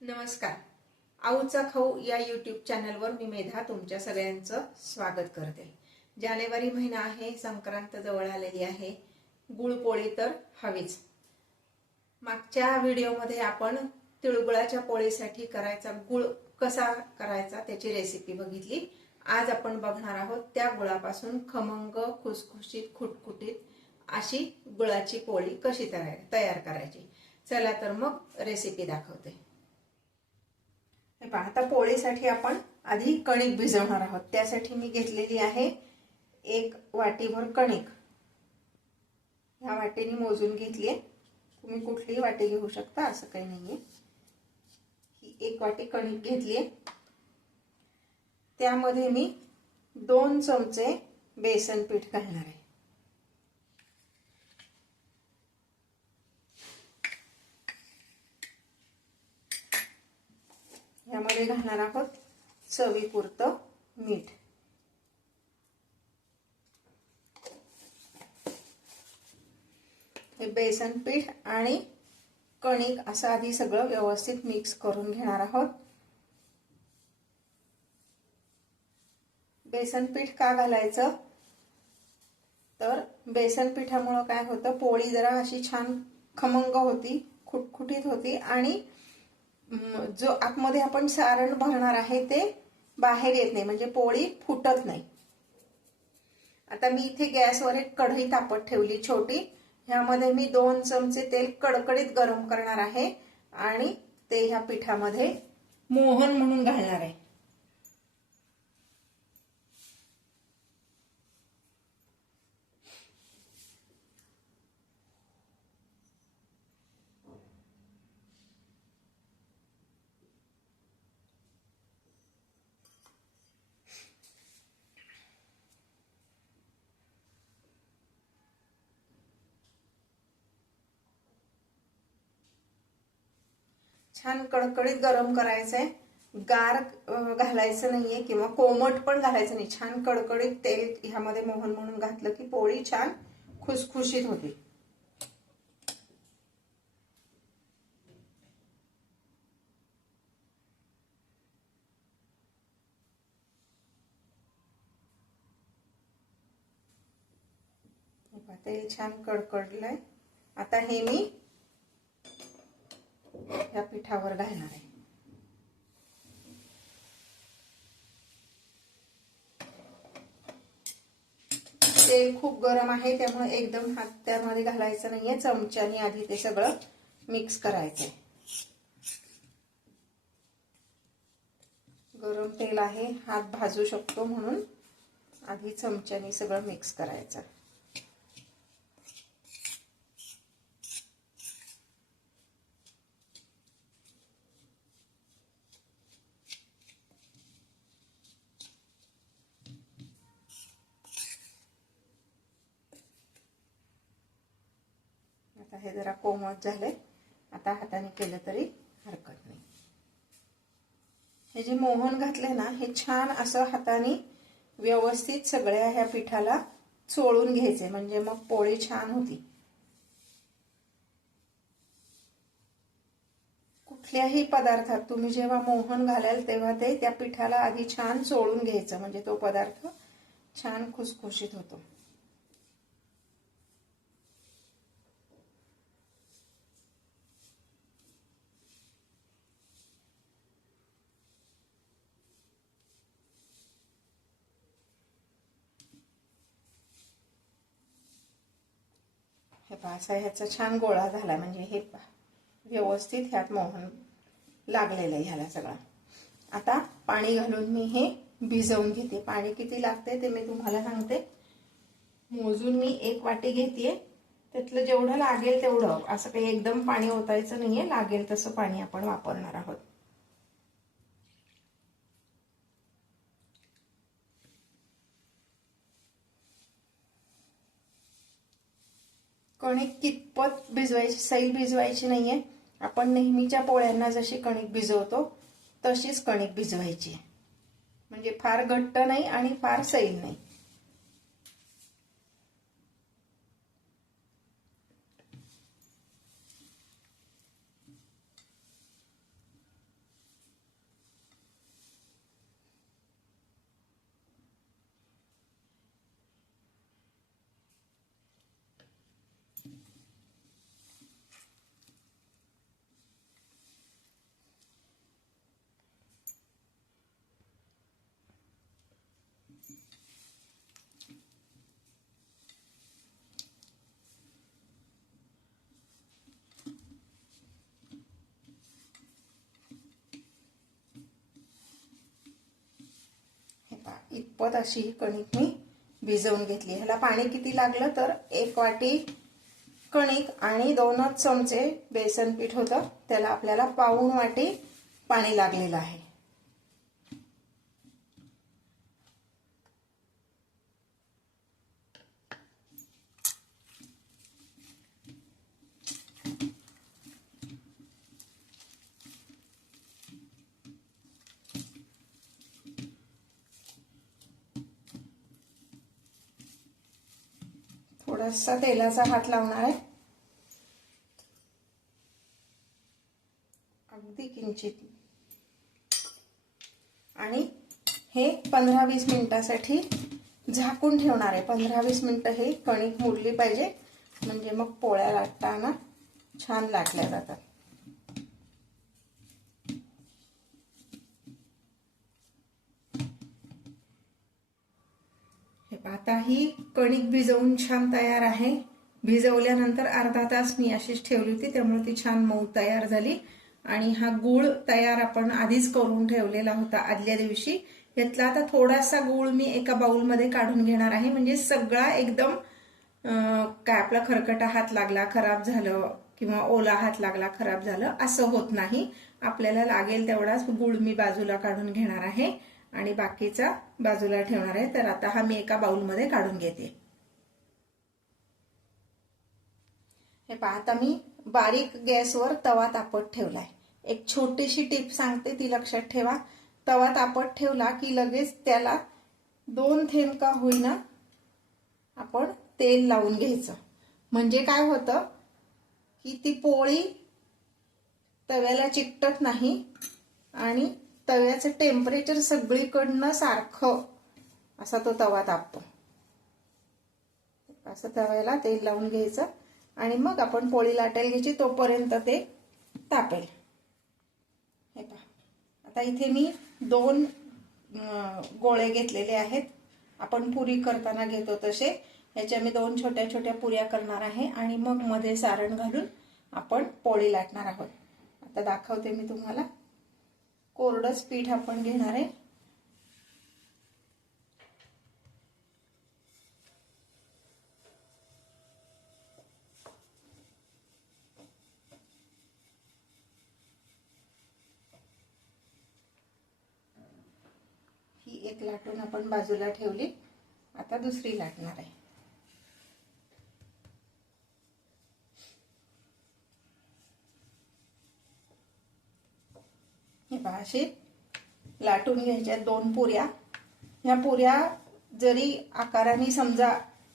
नमस्कार. आऊचा खाऊ या यूट्यूब चॅनलवर मी मेधा तुमच्या सगळ्यांचं स्वागत करते. जानेवारी महिना आहे संक्रांत जवळ आलेली आहे. गुळपोळी तर हवीच. मागच्या व्हिडिओमध्ये आपण तिळगुळाच्या पोळीसाठी करायचा गुळ कसा करायचा त्याची रेसिपी बघितली. आज आपण बघणार आहोत त्या गुळापासून खमंग खुसखुशीत खुटखुटीत अशी गुळाची पोळी कशी तयार तयार करायची. चला तर मग रेसिपी दाखवते. हे पहा आता पोळीसाठी आपण आधी कणिक भिजवणार आहोत. त्यासाठी मी घेतलेली आहे एक वाटीभर कणिक. ह्या वाटीने मोजून घेतली तुम्ही कुठलीही वाटी घेऊ शकता असं काही नाहीये. ही एक वाटी कणिक घेतली त्यामध्ये मी दोन चमचे बेसन पीठ घालणार आहे. यामध्ये घालणार आहोत. चवीपुरतं मीठ. हे बेसन पीठ आणि कणिक असं आधी सगळं व्यवस्थित मिक्स करून घेणार आहोत. बेसन पीठ का घालायचं? तर बेसन पिठामुळं काय होतं? पोळी जरा अशी छान खमंग होती खुटखुटीत होती आणि जो आतमध्ये आपण सारण भरणार आहे ते बाहेर येत नाही म्हणजे पोळी फुटत नाही. आता मी इथे गॅसवर एक कढई तापत ठेवली छोटी. ह्यामध्ये मी दोन चमचे तेल कडकडीत गरम करणार आहे आणि ते ह्या पिठामध्ये मोहन म्हणून घालणार आहे. छान कडकडीत गरम करायचंय. गार घालायचं नाहीये किंवा कोमट पण घालायचं नाही. छान कडकडीत तेल ह्यामध्ये मोहन म्हणून घातलं की पोळी छान खुसखुशीत होती. तेल छान कडकडलंय. आता हे मी या पिठावर घालणार आहे. तेल खूप गरम आहे त्यामुळे एकदम हात त्यामध्ये घालायचं नाहीये. चमच्याने आधी ते सगळं मिक्स करायचंय. गरम तेल आहे हात भाजू शकतो म्हणून आधी चमच्याने सगळं मिक्स करायचं. आता हे जरा कोमट झाले आता हाताने केलं तरी हरकत नाही. हे जे मोहन घातले ना हे छान असं हाताने व्यवस्थित सगळ्या ह्या पिठाला चोळून घ्यायचे म्हणजे मग पोळी छान होती. कुठल्याही पदार्थात तुम्ही जेव्हा मोहन घालाल तेव्हा ते त्या पिठाला आधी छान चोळून घ्यायचं. म्हणजे तो पदार्थ छान खुसखुशीत होतो. पहा असा ह्याचा छान गोळा झाला. म्हणजे हे व्यवस्थित ह्यात मोहन लागलेलं आहे ह्याला सगळा. आता पाणी घालून मी हे भिजवून घेते. पाणी किती लागते ते मी तुम्हाला सांगते. मोजून मी एक वाटी घेते त्यातलं जेवढं लागेल तेवढं. असं काही एकदम पाणी ओतायचं नाहीये. लागेल तसं पाणी आपण वापरणार आहोत. कणिक कितपत भिजवायची सैल भिजवायची नाहीये. आपण नेहमीच्या पोळ्यांना जशी कणिक भिजवतो तशीच कणिक भिजवायची. म्हणजे फार घट्ट नाही आणि फार सैल नाही. इतपत अशी ही कणिक मी भिजवून घेतली. ह्याला पाणी किती लागलं तर एक वाटी कणिक आणि दोनच चमचे बेसन पीठ होतं. त्याला आपल्याला पाऊण वाटी पाणी लागलेलं आहे. थोडासा तेलाचा हात लावणार आहे. अगदी किंचित. आणि हे पंधरा वीस मिनिटासाठी झाकून ठेवणार आहे. पंधरा वीस मिनिटं हे कणिक मुरली पाहिजे. म्हणजे मग पोळ्या लाटताना छान लाटल्या जातात हे आता ही कणिक भिजवून छान तयार आहे. भिजवल्यानंतर अर्धा तास मी अशीच ठेवली होती त्यामुळे ती छान मऊ तयार झाली. आणि हा गुळ तयार आपण आधीच करून ठेवलेला होता आदल्या दिवशी. यातला आता थोडासा गुळ मी एका बाउलमध्ये काढून घेणार आहे. म्हणजे सगळा एकदम काय आपला खरकटा हात लागला खराब झालं किंवा ओला हात लागला खराब झालं असं होत नाही. आपल्याला लागेल तेवढाच गुळ मी बाजूला काढून घेणार आहे. आणि बाकीचा बाजूला ठेवणार आहे. तर आता हा मी एका बाउलमध्ये काढून घेते. हे पाहता मी बारीक गॅसवर तवा तापत ठेवलाय. एक छोटीशी टीप सांगते ती लक्षात ठेवा. तवा तापत ठेवला की लगेच त्याला दोन थेंब का होईना आपण तेल लावून घ्यायचं. म्हणजे काय होतं की ती पोळी तव्याला चिकटत नाही आणि तव्याचं टेम्परेचर सगळीकडनं सारखं. असा तो तवा तापतो. असं तव्याला तेल लावून घ्यायचं. आणि मग आपण पोळी लाटायला घ्यायची तोपर्यंत ते तापेल. हे पहा. आता इथे मी दोन गोळे घेतलेले आहेत. आपण पुरी करताना घेतो तसे. ह्याच्या मी दोन छोट्या छोट्या पुऱ्या करणार आहे. आणि मग मध्ये सारण घालून आपण पोळी लाटणार आहोत. आता दाखवते मी तुम्हाला. कोरडंच पीठ आपण घेणार आहे. ही एक लाटून आपण बाजूला ठेवली. आता दुसरी लाटणार आहे. अशी लाटून घ्यायच्या दोन पुऱ्या. ह्या पुऱ्या जरी आकाराने समजा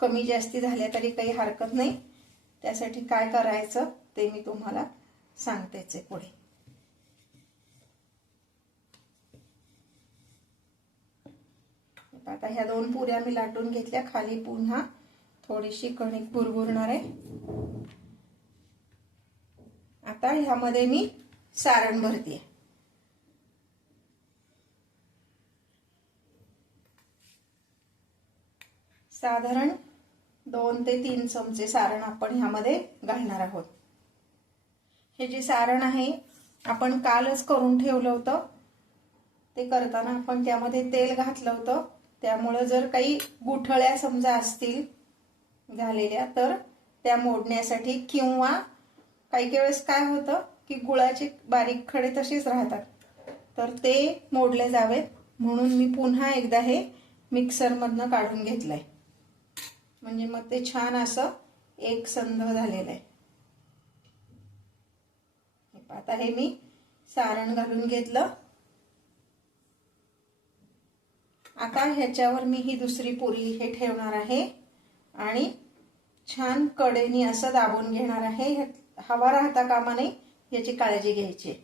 कमी जास्ती झाल्या तरी काही हरकत नाही. त्यासाठी काय करायचं ते मी तुम्हाला सांगतेच आहे पुढे आता ह्या दोन पुऱ्या मी लाटून घेतल्या. खाली पुन्हा थोडीशी कणिक भुरभुरणार आहे. आता ह्यामध्ये मी सारण भरते साधारण दोन ते तीन चमचे सारण आपण ह्यामध्ये घालणार आहोत. हे जे सारण आहे आपण कालच करून ठेवलं होतं. ते करताना आपण त्यामध्ये तेल घातलं होतं. त्यामुळं जर काही गुठळ्या समजा असतील झालेल्या तर त्या मोडण्यासाठी किंवा काही काही वेळेस काय होतं की गुळाचे बारीक खडे तसेच राहतात. तर ते मोडले जावेत. म्हणून मी पुन्हा एकदा हे मिक्सरमधनं काढून घेतलंय. म्हणजे मग ते छान असं एक संध झालेलं आहे. आता हे मी सारण घालून घेतलं. आता ह्याच्यावर मी ही दुसरी पुरी हे ठेवणार आहे आणि छान कडेनी असं दाबून घेणार आहे. हवा राहता कामा नये याची काळजी घ्यायची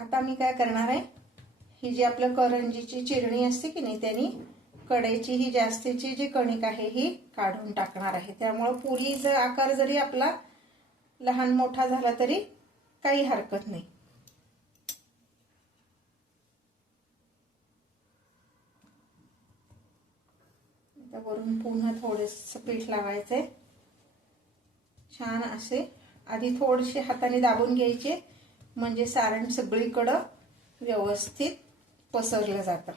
आता मी काय करणार आहे? ही जी आपलं करंजीची चिरणी असते की नाही त्यांनी कडेची ही जास्तीची जी कणिक आहे ही काढून टाकणार आहे. त्यामुळं पुरीचा आकार जरी आपला लहान मोठा झाला तरी काही हरकत नाही. वरून पुन्हा थोडेस पीठ लावायचंय. छान असे. आधी थोडेसे हाताने दाबून घ्यायचे. म्हणजे सारण सगळीकडं व्यवस्थित पसरलं जातं.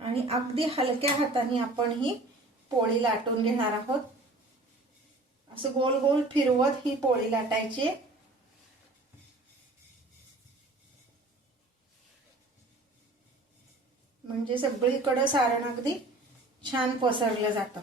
आणि अगदी हलक्या हाताने आपण ही पोळी लाटून घेणार आहोत. असं गोल गोल फिरवत ही पोळी लाटायची. म्हणजे सगळीकडं सारण अगदी छान पसरलं जातं.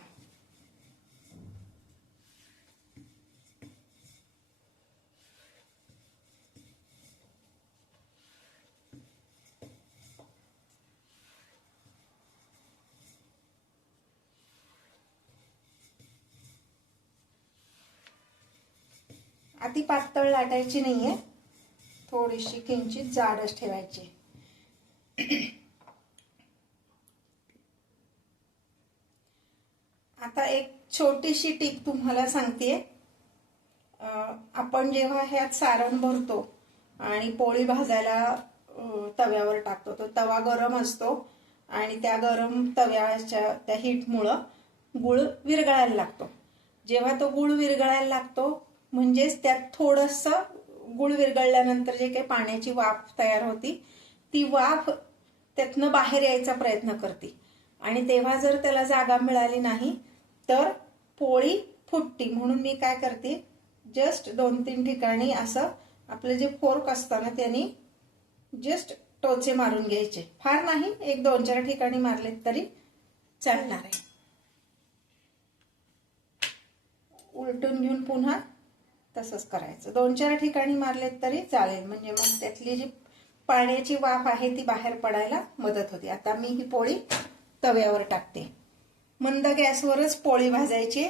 अति पातळ लाटायची नाहीये. थोडीशी किंचित जाडच ठेवायची. आता एक छोटीशी टीप तुम्हाला सांगते आपण जेव्हा ह्यात सारण भरतो आणि पोळी भाजायला तव्यावर टाकतो तो तवा गरम असतो आणि त्या गरम तव्याच्या त्या हीटमुळं गुळ विरघळायला लागतो. जेव्हा तो गुळ विरघळायला लागतो म्हणजेच त्यात थोडस गुळ विरघळल्यानंतर जे काही पाण्याची वाफ तयार होती ती वाफ त्यातनं बाहेर यायचा प्रयत्न करते. आणि तेव्हा जर त्याला जागा मिळाली नाही तर पोळी फुटती. म्हणून मी काय करते जस्ट दोन तीन ठिकाणी असं आपलं जे फोर्क असतं ना त्यांनी जस्ट टोचे मारून घ्यायचे. फार नाही एक दोन चार ठिकाणी मारले तरी चालणार आहे. उलटून घेऊन पुन्हा तसंच करायचं. दोन चार ठिकाणी मारलेत तरी चालेल. म्हणजे मग त्यातली जी पाण्याची वाफ आहे ती बाहेर पडायला मदत होते. आता मी ही पोळी तव्यावर टाकते. मंद गॅसवरच पोळी भाजायची.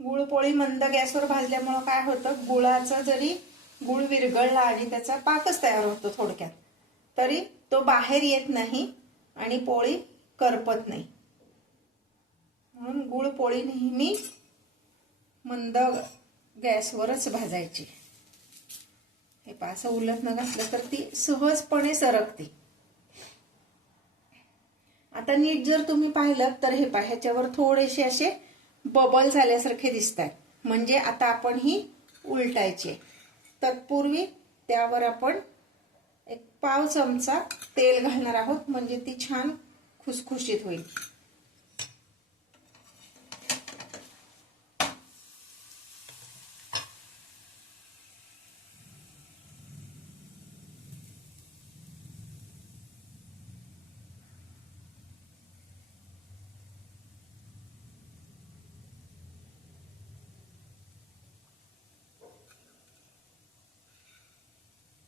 गुळ पोळी मंद गॅसवर भाजल्यामुळं काय होतं? गुळाचा जरी गुळ विरघळला आणि त्याचा पाकच तयार होतो थोडक्यात तरी तो बाहेर येत नाही आणि पोळी करपत नाही. म्हणून गुळ पोळी नेहमी मंद गॅसवरच भाजायची. हे पास उलट न घातलं तर ती सहजपणे सरकते. आता नीट जर तुम्ही पाहिलं तर हे पा ह्याच्यावर थोडेसे असे बबल झाल्यासारखे दिसत आहेत म्हणजे आता आपण ही उलटायची तत्पूर्वी त्यावर आपण एक पाव चमचा तेल घालणार आहोत म्हणजे ती छान खुसखुशीत होईल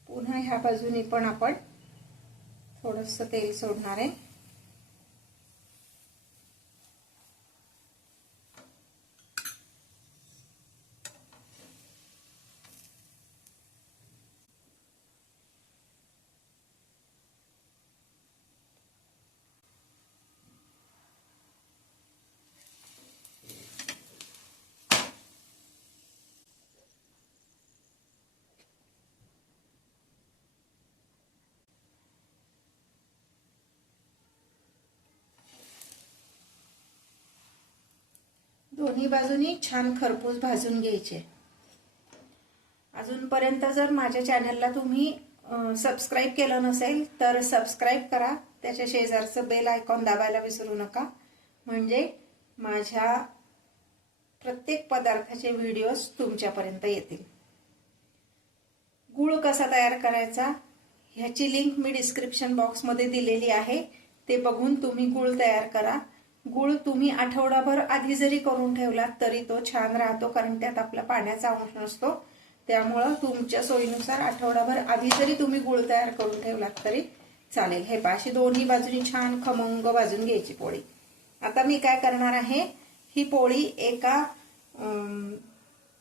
पुन्हा ह्या बाजूने पण आपण थोडंसं तेल सोडणार आहे. दोन्ही बाजूनी छान खरपूस भाजून घ्यायचे. अजूनपर्यंत जर माझ्या चॅनलला तुम्ही सबस्क्राईब केलं नसेल तर सबस्क्राईब करा. त्याच्या शेजारचं बेल आयकॉन दाबायला विसरू नका. म्हणजे माझ्या प्रत्येक पदार्थाचे व्हिडिओज तुमच्यापर्यंत येतील. गुळ कसा तयार करायचा ह्याची लिंक मी डिस्क्रिप्शन बॉक्समध्ये दिलेली आहे. ते बघून तुम्ही गुळ तयार करा. गुळ तुम्ही आठवडाभर आधी जरी करून ठेवलात तरी तो छान राहतो कारण त्यात आपला पाण्याचा अंश नसतो. त्यामुळं तुमच्या सोयीनुसार आठवडाभर आधी जरी तुम्ही गुळ तयार करून ठेवलात तरी चालेल. हे पाशी दोन्ही बाजूनी छान खमंग भाजून घ्यायची पोळी. आता मी काय करणार आहे ही पोळी एका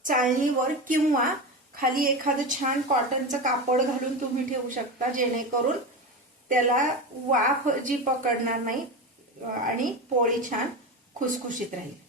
चाळणीवर किंवा खाली एखादं छान कॉटनचं कापड घालून तुम्ही ठेवू शकता जेणेकरून त्याला वाफ जी पकडणार नाही आणि पोळी छान खुसखुशीत राहील.